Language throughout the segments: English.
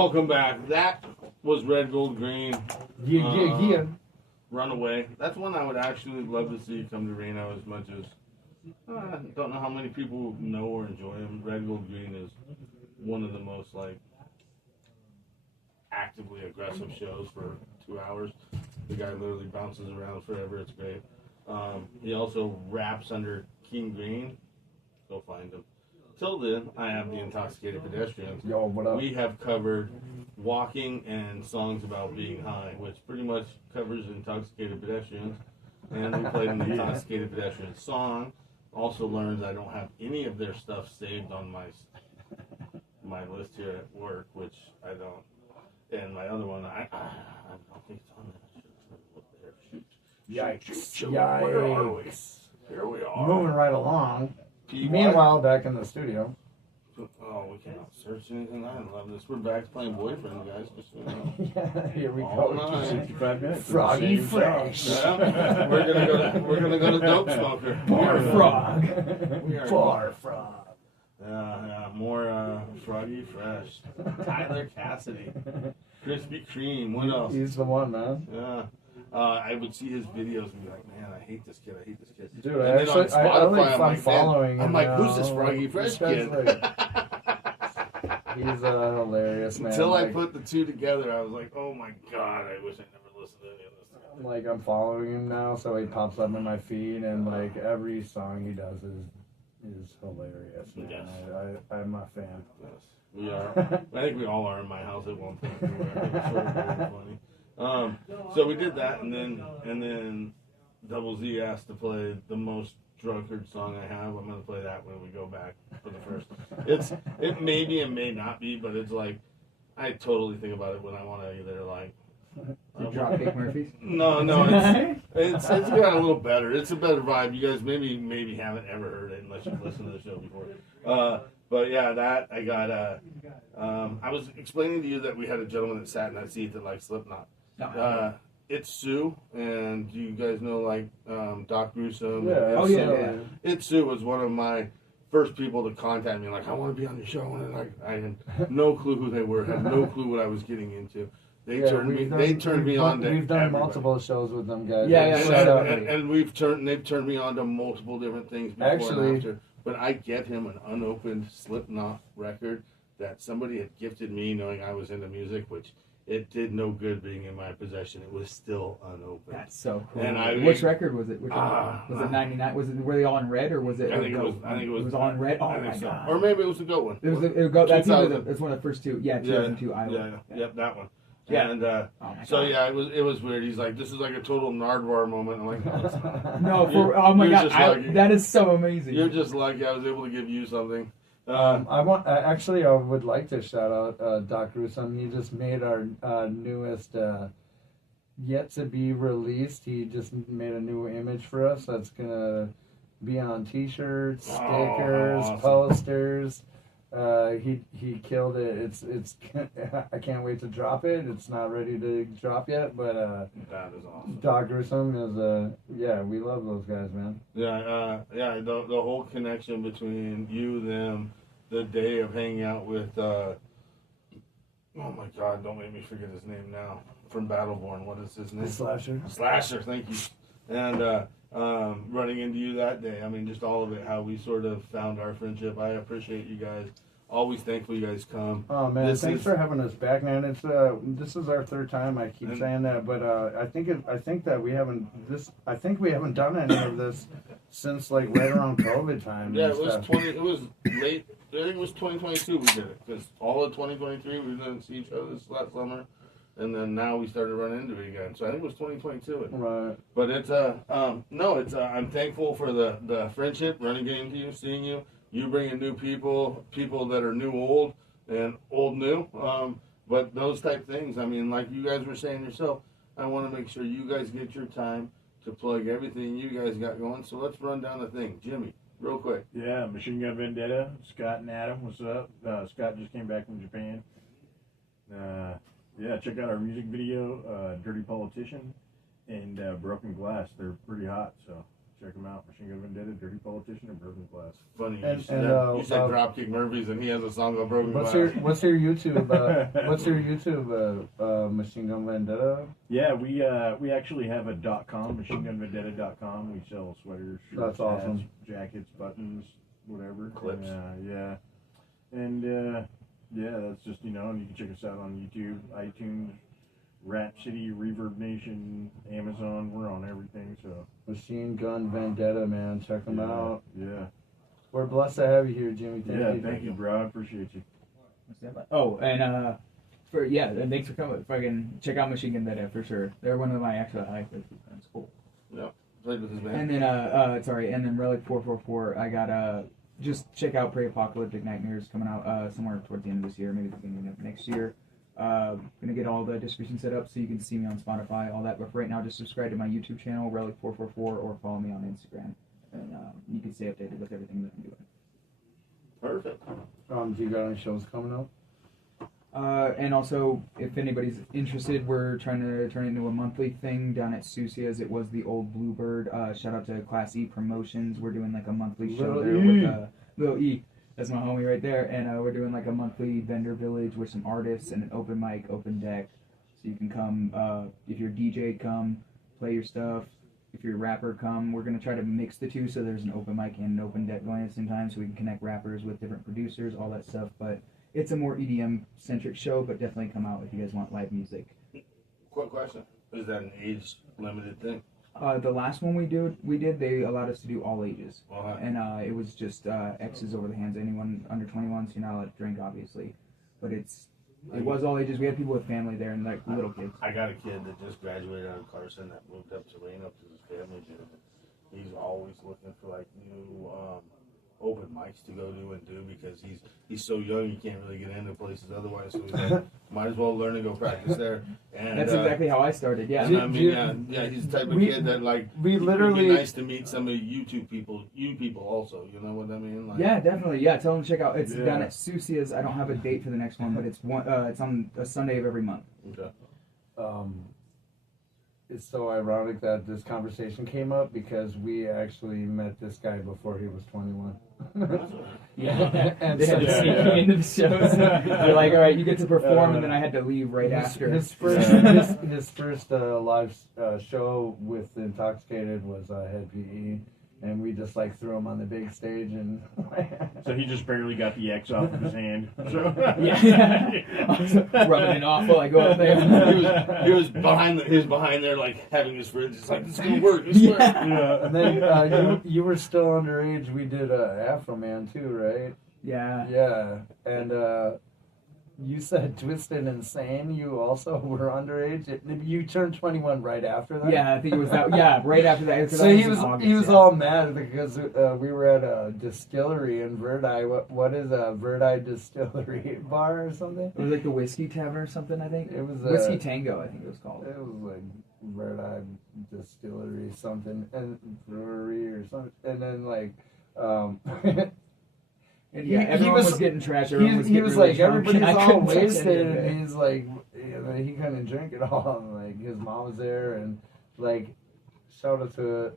Welcome back. That was Red, Gold, Green. Yeah. Runaway. That's one I would actually love to see come to Reno as much as I don't know how many people know or enjoy him. Red, Gold, Green is one of the most like actively aggressive shows for 2 hours. The guy literally bounces around forever. It's great. He also raps under King Green. Go find him. Till then, I have the Intoxicated Pedestrians. Yo, what up? We have covered walking and songs about being high, which pretty much covers Intoxicated Pedestrians. And we played an Intoxicated Pedestrians song. Also learned I don't have any of their stuff saved on my list here at work, which I don't. And my other one, I don't think it's on there. Shoot. Yikes. Where are we? Here we are. Moving right along. P-Y? Meanwhile, back in the studio. Oh, we cannot search anything. I love this. We're back to playing Boyfriend, guys. Just so you know. Yeah, here we All go. night. 65 minutes. Froggy Fresh. Yeah. We're gonna go to Dope Smoker. Bar Frog. We are Bar Frog. Yeah, more Froggy Fresh. Tyler Cassidy. Krispy Kreme. What else? He's the one, man. Yeah. I would see his videos and be like, man, I hate this kid. I hate this kid. Dude, and I then actually, on Spotify, I'm like, following man, him. I'm like, who's this now. Froggy Fresh kid? He's hilarious, man. Until I like, put the two together, I was like, oh my god, I wish I never listened to any of this. like, I'm following him now, so he pops up in my feed, and like every song he does is hilarious. Man. Yes. I'm a fan. Yes, we are. I think we all are in my house at one point. It's sort of very funny. So we did that, and then Double Z asked to play the most drunkard song I have. I'm gonna play that when we go back for the first. It may be and may not be, but it's like I totally think about it when I want to either like. Dropkick Murphys? No, it's got a little better. It's a better vibe. You guys maybe haven't ever heard it unless you've listened to the show before. But yeah, that I got. I was explaining to you that we had a gentleman that sat in that seat that liked Slipknot. It's Sue, and you guys know like Doc Gruesome. Yeah. Oh yeah. It's Sue was one of my first people to contact me. Like, I want to be on your show, and like I had no clue who they were, had no clue what I was getting into. They turned me on to We've done everybody. multiple shows with them guys. Yeah, And they've turned me on to multiple different things before Actually, and after. But I get him an unopened Slipknot record that somebody had gifted me, knowing I was into music, which it did no good being in my possession. It was still unopened. That's so cool. And Which record was it? Which one? Was it 99? Were they all in red or was it? I think it was all in red. Oh my so. god. Or maybe it was the GOAT one. It was the GOAT. That's it's one of the first two. Yeah, 2002. Yeah, yep, that one. Yeah. And it was weird. He's like, this is like a total Nardwar moment. I'm like, no, it's not. No, oh my god, that is so amazing. You're just lucky I was able to give you something. I would like to shout out Doc Gruesome. He just made our newest yet to be released. He just made a new image for us that's gonna be on T-shirts, stickers, awesome. Posters. He killed it. It's I can't wait to drop it. It's not ready to drop yet, but that is awesome. Doc Gruesome is we love those guys, man. The whole connection between you, them, the day of hanging out with oh my god, don't make me forget his name now. From Battleborn, what is his name? Slasher, thank you. And running into you that day. I mean, just all of it, how we sort of found our friendship. I appreciate you guys. Always thankful you guys come. Oh man, thanks for having us back, man. It's this is our third time. I keep saying that, but I think we haven't done any of this since like right around COVID time. Yeah, it was late. I think it was 2022 we did it because all of 2023 we didn't see each other this last summer. And then now we started running into it again. So I think it was 2022. Right. But it's I'm thankful for the friendship, running into you, seeing you, you bringing new people that are new old and old new. But those type things. I mean, like you guys were saying yourself, I want to make sure you guys get your time to plug everything you guys got going. So let's run down the thing, Jimmy, real quick. Yeah, Machine Gun Vendetta, Scott and Adam, what's up? Scott just came back from Japan. Yeah, check out our music video, Dirty Politician, and Broken Glass. They're pretty hot, so check them out. Machine Gun Vendetta, Dirty Politician, and Broken Glass. Funny, And- you said, and, you said Dropkick Murphys, and he has a song called Broken What's Glass. your YouTube? What's your YouTube? Machine Gun Vendetta. Yeah, we actually have a .com, machinegunvendetta.com. We sell sweaters, shirts, That's awesome. hats, jackets, buttons, whatever. Clips. Yeah. And yeah, that's just, and you can check us out on YouTube, iTunes, Rap City, Reverb Nation, Amazon. We're on everything, so. Machine Gun Vendetta, man. Check them out. Yeah. We're blessed to have you here, Jimmy. Thank you, bro. I appreciate you. Oh, and and thanks for coming. Fucking check out Machine Gun Vendetta for sure. They're one of my actual high friends. Cool. Yeah, played with his band. And then and then Relic 444. I got just check out Pre-Apocalyptic Nightmares coming out somewhere towards the end of this year, maybe the beginning of next year. Gonna get all the distribution set up so you can see me on Spotify, all that. But for right now, just subscribe to my YouTube channel, Relic 444, or follow me on Instagram, and you can stay updated with everything that I'm doing. Perfect. Do you got any shows coming up? And also, if anybody's interested, we're trying to turn it into a monthly thing down at Susia's. It was the old Bluebird. Shout out to Class E Promotions. We're doing like a monthly show Little there E. with Lil E. That's my homie right there. And we're doing like a monthly vendor village with some artists and an open mic, open deck. So you can come, if you're a DJ, come, play your stuff. If you're a rapper, come. We're going to try to mix the two so there's an open mic and an open deck going at the same time so we can connect rappers with different producers, all that stuff. But it's a more EDM-centric show, but definitely come out if you guys want live music. Quick question. Is that an age-limited thing? The last one we did, they allowed us to do all ages. Uh-huh. And it was just X's over the hands. Anyone under 21, so you're not allowed to drink, obviously. But it was all ages. We had people with family there and like little kids. I got a kid that just graduated out of Carson that moved up to RENO because his family did it. He's always looking for like new open mics to go do and do because he's so young you can't really get into places otherwise. So he's like, might as well learn to go practice there. And That's exactly how I started. Yeah. And I mean, yeah, he's the type of kid that like we it literally- would be nice to meet some of you people also. You know what I mean? Like, Yeah, definitely. Yeah, tell them to check out. It's Yeah. down at Susia's. I don't have a date for the next one, but it's it's on a Sunday of every month. Okay. It's so ironic that this conversation came up because we actually met this guy before he was 21. Yeah, And they had to so- sneak me into the shows. They're like, all right, you get to perform, and then I had to leave right after. His first live show with Intoxicated was Head PE, and we just like threw him on the big stage and. So he just barely got the X off of his hand. So. Yeah, rubbing it off while I go up there. he was behind there like having his friends. It's like this is gonna work. This is work. Yeah. And then you were still underage. We did Afro Man too, right? Yeah. Yeah, and you said Twisted Insane. You also were underage. You turned 21 right after that. Yeah, I think it was that. Yeah, right after that. 'Cause So that he in was August, all mad because we were at a distillery in Verdi. What is a Verdi distillery bar or something? It was like the Whiskey Tavern or something. I think It was Whiskey Tango. I think it was called. It was like Verdi distillery something and brewery or something. And then like. And yeah, He everyone was- was getting trashed. Everyone was He getting was really like, drunk, everybody's and I all couldn't touch any wasted, of it. and he's like, he couldn't drink it all. And like his mom was there, and like, shout out to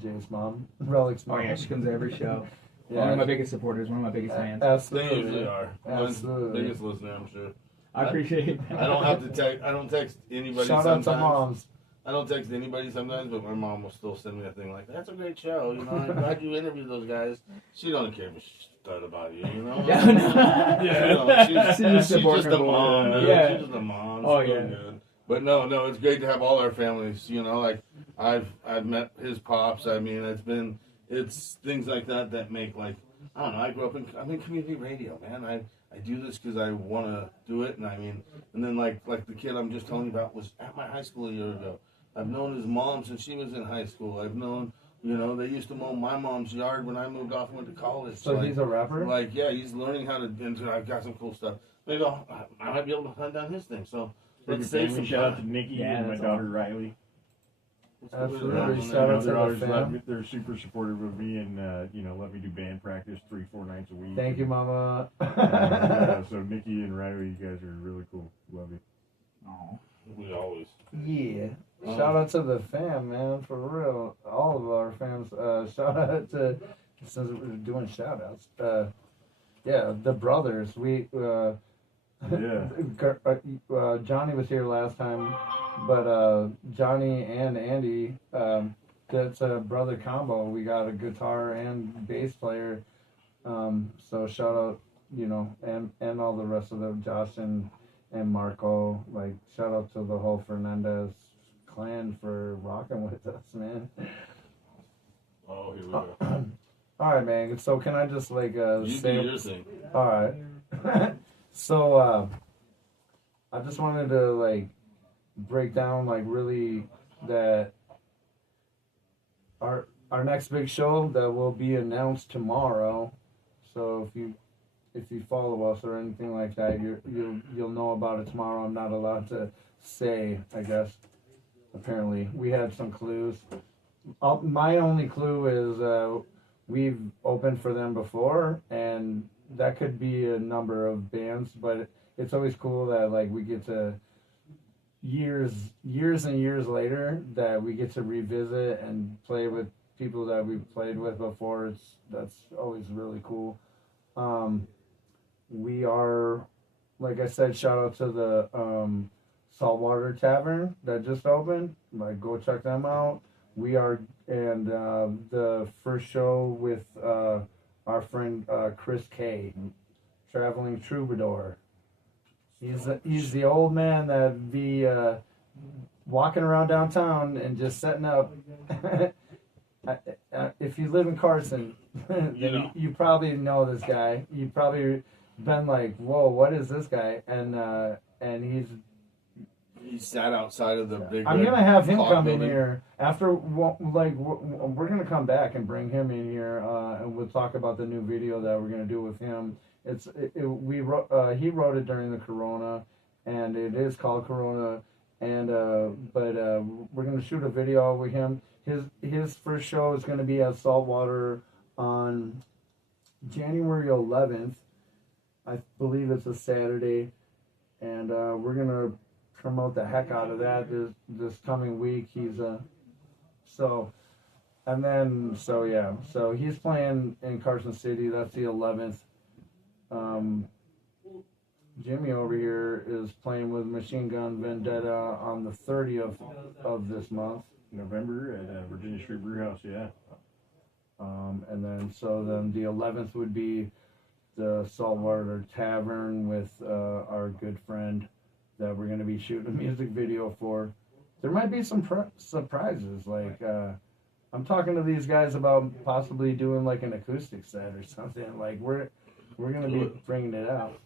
Jay's mom, Relic's Oh mom. yeah, she comes to every show. Yeah. One of my biggest supporters, one of my biggest fans. They Absolutely. usually are. Mine's Absolutely. biggest listener, I'm sure. I appreciate that. I don't have to text. I don't text anybody. Shout out sometimes. to moms. I don't text anybody sometimes, but my mom will still send me a thing like, "That's a great show. You know, I'm glad you interviewed those guys." She don't care if she's thought about you. You know. Yeah, no. Yeah. You know, She's she's just just supporting a her boy. mom. Dude. Yeah. She's just a mom. Oh, She's yeah. good. But no, it's great to have all our families. You know, like I've met his pops. I mean, it's things like that make like I don't know. I'm in community radio, man. I do this because I want to do it, and I mean, and then like the kid I'm just telling you about was at my high school a year ago. I've known his mom since she was in high school. I've known, they used to mow my mom's yard when I moved off and went to college. So like, he's a rapper? Like, yeah, he's learning how to, and I've got some cool stuff. Maybe I might be able to hunt down his thing. So let's save Family some shout out to time. Nikki Yeah, and my that's daughter Riley. Absolutely. Yeah, Shout out to Their the daughters fam. they're super supportive of me and let me do band practice 3-4 nights a week. Thank you, Mama. Yeah, so Nikki and Riley, you guys are really cool. Love you. Oh. We always. Yeah. Shout out to the fam, man, for real. All of our fans. Shout out to, since we're doing shout outs. Yeah, the brothers. Johnny was here last time, but Johnny and Andy, that's a brother combo. We got a guitar and bass player. So shout out, and all the rest of them, Josh and Marco. Like, shout out to the whole Fernandez clan for rocking with us, man. Oh, here we go. All right, man. So can I just You do your thing. All right. So I just wanted to break down really that our next big show that will be announced tomorrow. So if you follow us or anything like that, you'll know about it tomorrow. I'm not allowed to say, I guess. Apparently, we had some clues. My only clue is we've opened for them before, and that could be a number of bands, but it's always cool that we get to years and years later that we get to revisit and play with people that we've played with before. That's always really cool. We are, like I said, shout out to the Saltwater Tavern that just opened. Go check them out. We are, and the first show with our friend Kris K, Traveling Troubadour. He's the old man that be walking around downtown and just setting up. If you live in Carson, you probably know this guy. You've probably been like, "Whoa, what is this guy?" And He sat outside of the big. I'm gonna have him come in here after. We're gonna come back and bring him in here, and we'll talk about the new video that we're gonna do with him. He wrote it during the Corona, and it is called Corona. And but we're gonna shoot a video with him. His first show is gonna be at Saltwater on January 11th. I believe it's a Saturday, and we're gonna promote the heck out of that this coming week. He's so he's playing in Carson City. That's the 11th. Jimmy over here is playing with Machine Gun Vendetta on the 30th of this month, November at Virginia Street Brewhouse. Yeah. and then the 11th would be the Saltwater Tavern with our good friend that we're going to be shooting a music video for. There might be some surprises. I'm talking to these guys about possibly doing an acoustic set or something. We're going to be bringing it out.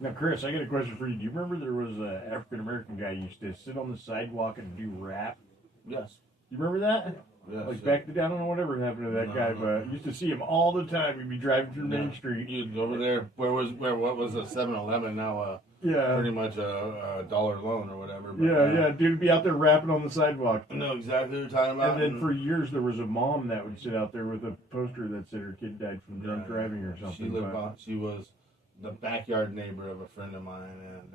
Now, Chris, I got a question for you. Do you remember there was an African-American guy who used to sit on the sidewalk and do rap? Yes. You remember that? Yes. Back then, I don't know whatever happened to that guy, but used to see him all the time. He'd be driving through Main Street. You'd over there, what was a 7-Eleven now? Yeah. Pretty much a dollar loan or whatever. But, Yeah, dude would be out there rapping on the sidewalk. I know exactly what you're talking about. And then for years there was a mom that would sit out there with a poster that said her kid died from drunk driving or something. She was the backyard neighbor of a friend of mine, and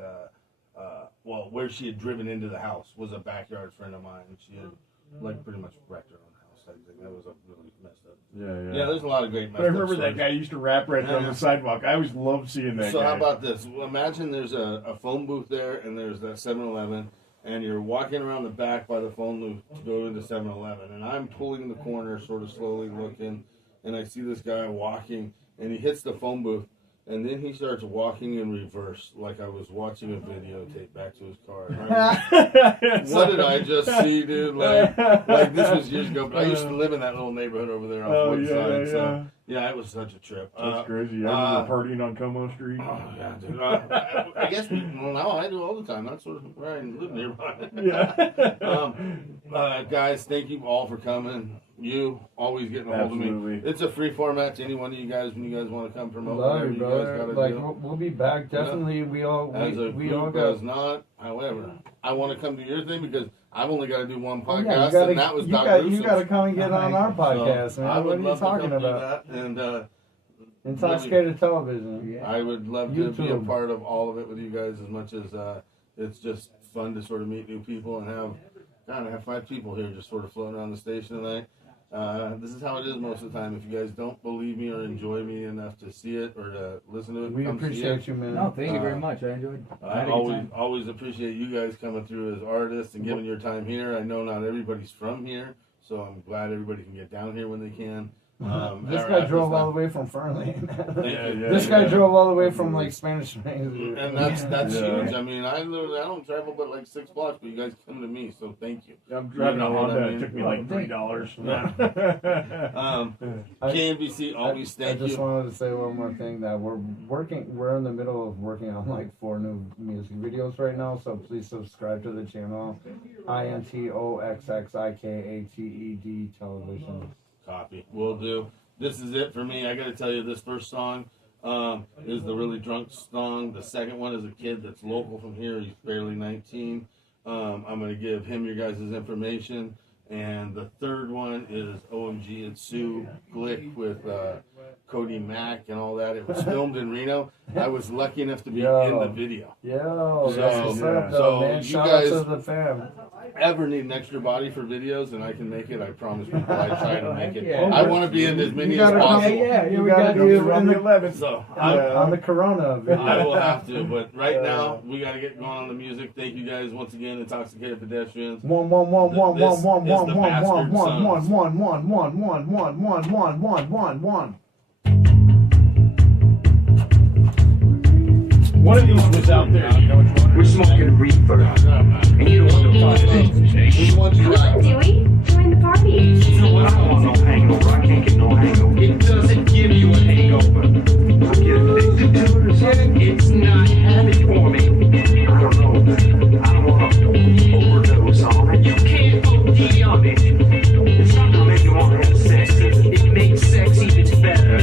where she had driven into the house was a backyard friend of mine. She had pretty much wrecked her own house. I think that was really messed up. Yeah. Yeah, there's a lot of great messed up. I remember stories. that guy used to rap right there on the sidewalk. I always loved seeing that guy. So how about this? Imagine there's a phone booth there, and there's that 7-Eleven, and you're walking around the back by the phone booth to go into 7-Eleven, and I'm pulling the corner, sort of slowly looking, and I see this guy walking, and he hits the phone booth, and then he starts walking in reverse, like I was watching a videotape back to his car. What did I just see, dude? Like this was years ago, but I used to live in that little neighborhood over there on Woodside. So yeah, it was such a trip. That's crazy. I remember partying on Como Street. Oh yeah, dude. I guess now I do all the time. That's where I live nearby. Yeah. Guys, thank you all for coming. You always getting a hold of me. It's a free format to any one of you guys when you guys want to come promote whatever you guys got to do. We'll be back. Definitely, we all does not. However, I want to come to your thing because I've only got to do one podcast, and that was Doc Russo's. You got to come and get on our podcast, so man. I would what are you talking about? And Intoxicated Television. Yeah. I would love to be a part of all of it with you guys as much as it's just fun to sort of meet new people and have God, I have 5 people here just sort of floating around the station tonight. This is how it is most of the time. If you guys don't believe me or enjoy me enough to see it or to listen to it, We come see appreciate it. you, man. No, thank you very much. I enjoyed. I had a good time. Always appreciate you guys coming through as artists and giving your time here. I know not everybody's from here, so I'm glad everybody can get down here when they can. This guy drove all the way from Fernley. Yeah, This guy drove all the way from like Spanish Main. And that's huge. I mean, I don't travel but like 6 blocks, but you guys come to me, so thank you. I'm driving a Honda. I mean? It took me like $3. KNVC, always thank you. I just wanted to say one more thing that we're in the middle of working on like 4 new music videos right now, so please subscribe to the channel. INTOXXIKATED television. Copy. Will do. This is it for me. I got to tell you, this first song is the really drunk song. The second one is a kid that's local from here. He's barely 19. I'm going to give him your guys' information. And the third one is OMG and Sue Glick with Cody Mack and all that. It was filmed in Reno. I was lucky enough to be in the video. Yo, So- that's what's up, so though, man. you Shout guys- out to the fam. Ever need an extra body for videos and I can make it, I promise people I try to make it. Yeah. I want to be in as many You as gotta come- possible. You we gotta got be You're on the 11th. So on the Corona video. I will have to, but right now we got to get going on the music. Thank you guys once again, Intoxicated Pedestrians. One. One of these was out there. You know which one? We're smoking reefer, and you don't want to find it. Which one do you like? Dewey, join the party. You know what? I don't want no hangover. I can't get no hangover. It doesn't give you a hangover. I get addicted to it. It's not habit for me. I don't know. I don't want to overdose on it. You can't OD on it. It's not gonna make you want to have sex. It makes sex even better.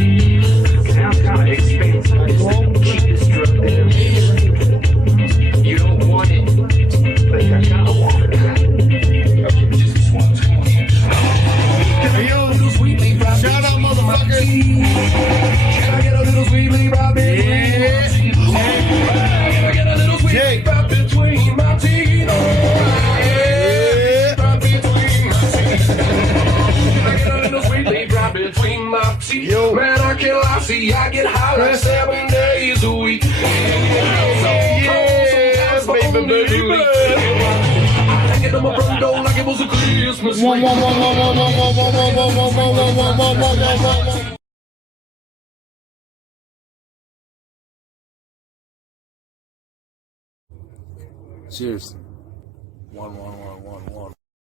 Sounds kind of expensive. It's the cheapest drug there. You don't want it, but I kind of want it. Okay, just one. Hey, yo, shout out, motherfuckers. Can I get a little sweetly Robin? Yeah. Can I get a little sweetly Rob between my teeth? Rob between my teeth. Can I get a little sweetly Rob between my teeth? Yo. Man, I can't lie, see, I get high like 7 days a week. Yes, baby, baby. I get on my front door like it was a Christmas tree. Cheers. One.